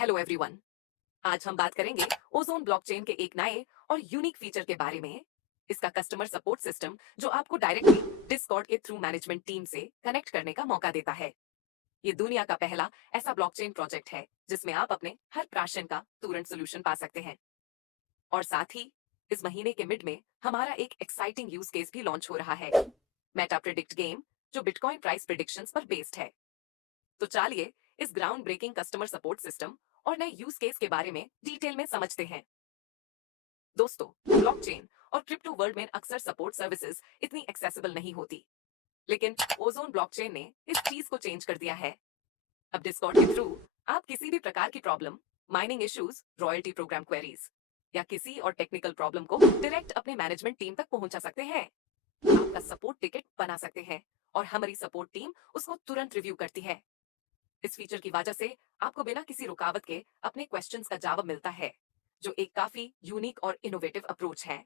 Hello everyone. आज हम बात करेंगे ओजोन ब्लॉकचेन के एक नए और यूनिक फीचर के बारे में। इसका कस्टमर सपोर्ट सिस्टम जो आपको डायरेक्टली डिस्कॉर्ड के थ्रू मैनेजमेंट टीम से कनेक्ट करने का मौका देता है। ये दुनिया का पहला ऐसा ब्लॉकचेन प्रोजेक्ट है जिसमें आप अपने हर प्रश्न का तुरंत सोल्यूशन पा सकते हैं। और साथ ही इस महीने के मिड में हमारा एक एक्साइटिंग यूज केस भी लॉन्च हो रहा है, मेटा प्रिडिक्ट गेम, जो बिटकॉइन प्राइस प्रिडिक्शंस पर बेस्ड है। तो चलिए इस ground breaking customer support system और नए यूज केस के बारे में डिटेल में समझते हैं। दोस्तों, ब्लॉकचेन और क्रिप्टो वर्ल्ड में अक्सर सपोर्ट सर्विसेज इतनी एक्सेसिबल नहीं होती, लेकिन ओजोन ब्लॉकचेन ने इस चीज को चेंज कर दिया है। अब डिस्कॉर्ड के थ्रू आप किसी भी प्रकार की problem, mining issues, royalty program queries या किसी और टेक्निकल प्रॉब्लम को डायरेक्ट अपने मैनेजमेंट टीम तक पहुंचा सकते हैं। आपका सपोर्ट टिकट बना सकते हैं और हमारी सपोर्ट टीम उसको तुरंत रिव्यू करती है। इस फीचर की वजह से आपको बिना किसी रुकावट के अपने क्वेश्चंस का जवाब मिलता है, जो एक काफी यूनिक और इनोवेटिव अप्रोच है।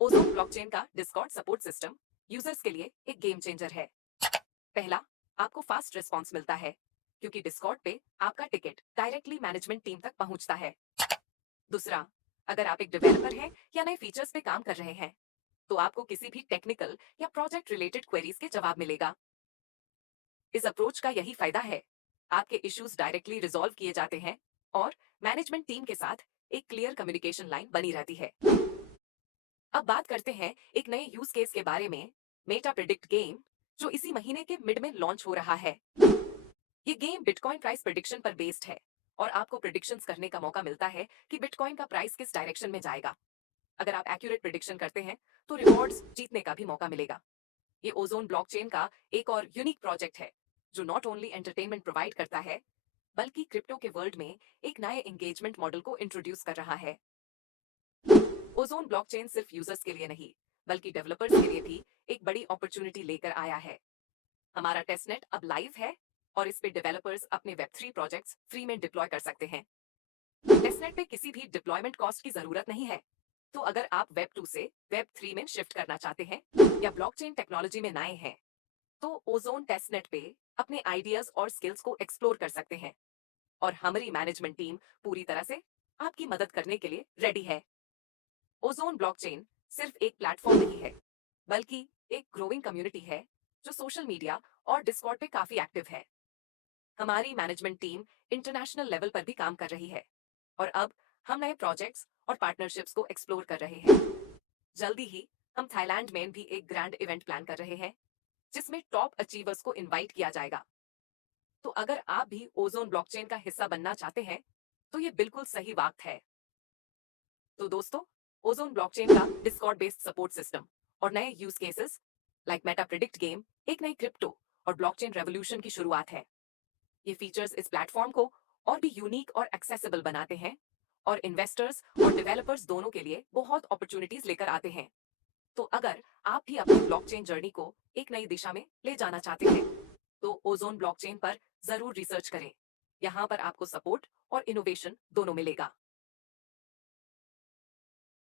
ओजोन ब्लॉकचेन का डिस्कॉर्ड सपोर्ट सिस्टम यूजर्स के लिए एक गेम चेंजर है। पहला, आपको फास्ट रिस्पॉन्स मिलता है क्योंकि डिस्कॉर्ड पे आपका टिकट डायरेक्टली मैनेजमेंट टीम तक पहुंचता है। दूसरा, अगर आप एक डेवलपर हैं या नए फीचर्स पे काम कर रहे हैं, तो आपको किसी भी टेक्निकल या प्रोजेक्ट रिलेटेड क्वेरीज के जवाब मिलेगा। इस अप्रोच का यही फायदा है, आपके इश्यूज डायरेक्टली रिजॉल्व किए जाते हैं और मैनेजमेंट टीम के साथ एक क्लियर कम्युनिकेशन लाइन बनी रहती है। अब बात करते हैं एक नए यूज केस के बारे में, मेटा प्रिडिक्ट गेम, जो इसी महीने के मिड में लॉन्च हो रहा है। ये गेम बिटकॉइन प्राइस प्रिडिक्शन पर बेस्ड है और आपको प्रिडिक्शंस करने का मौका मिलता है कि बिटकॉइन का प्राइस किस डायरेक्शन में जाएगा। अगर आप एक्यूरेट प्रिडिक्शन करते हैं तो रिवॉर्ड्स जीतने का भी मौका मिलेगा। ये ओजोन ब्लॉकचेन का एक और यूनिक प्रोजेक्ट है जो नॉट ओनली एंटरटेनमेंट प्रोवाइड करता है, बल्कि क्रिप्टो के वर्ल्ड में एक नए एंगेजमेंट मॉडल को इंट्रोड्यूस कर रहा है। ओजोन ब्लॉकचेन सिर्फ यूजर्स के लिए नहीं, बल्कि डेवलपर्स के लिए भी एक बड़ी अपॉर्चुनिटी लेकर आया है। हमारा टेस्टनेट अब लाइव है और इस पे डेवलपर्स अपने वेब 3 प्रोजेक्ट्स फ्री में डिप्लॉय कर सकते हैं। टेस्टनेट पे किसी भी डिप्लॉयमेंट कॉस्ट की जरूरत नहीं है। तो अगर आप वेब 2 से वेब 3 में शिफ्ट करना चाहते हैं या ब्लॉकचेन टेक्नोलॉजी में नए हैं, तो ओजोन टेस्टनेट पे अपने आइडियाज और स्किल्स को एक्सप्लोर कर सकते हैं। और हमारी मैनेजमेंट टीम पूरी तरह से आपकी मदद करने के लिए रेडी है। ओजोन ब्लॉकचेन सिर्फ एक प्लेटफॉर्म नहीं है, बल्कि एक ग्रोइंग कम्युनिटी है जो सोशल मीडिया और डिस्कॉर्ड पे काफी एक्टिव है। हमारी मैनेजमेंट टीम इंटरनेशनल लेवल पर भी काम कर रही है और अब हम नए प्रोजेक्ट्स और पार्टनरशिप्स को एक्सप्लोर कर रहे हैं। जल्दी ही हम थाईलैंड में भी एक ग्रैंड इवेंट प्लान कर रहे हैं जिसमें टॉप अचीवर्स को इनवाइट किया जाएगा। तो अगर आप भी ओजोन ब्लॉकचेन का हिस्सा बनना चाहते हैं, तो ये बिल्कुल सही वक्त है। तो दोस्तों, ओजोन ब्लॉकचेन का डिस्कॉर्ड बेस्ड सपोर्ट सिस्टम और नए use cases like Meta predict game एक नई क्रिप्टो और ब्लॉकचेन रेवोल्यूशन की शुरुआत है। ये फीचर्स इस प्लेटफॉर्म को और भी यूनिक और एक्सेसिबल बनाते हैं और इन्वेस्टर्स और डेवलपर्स दोनों के लिए बहुत अपॉर्चुनिटीज लेकर आते हैं। तो अगर आप भी अपनी ब्लॉकचेन जर्नी को एक नई दिशा में ले जाना चाहते हैं, तो ओजोन ब्लॉकचेन पर जरूर रिसर्च करें। यहाँ पर आपको सपोर्ट और इनोवेशन दोनों मिलेगा।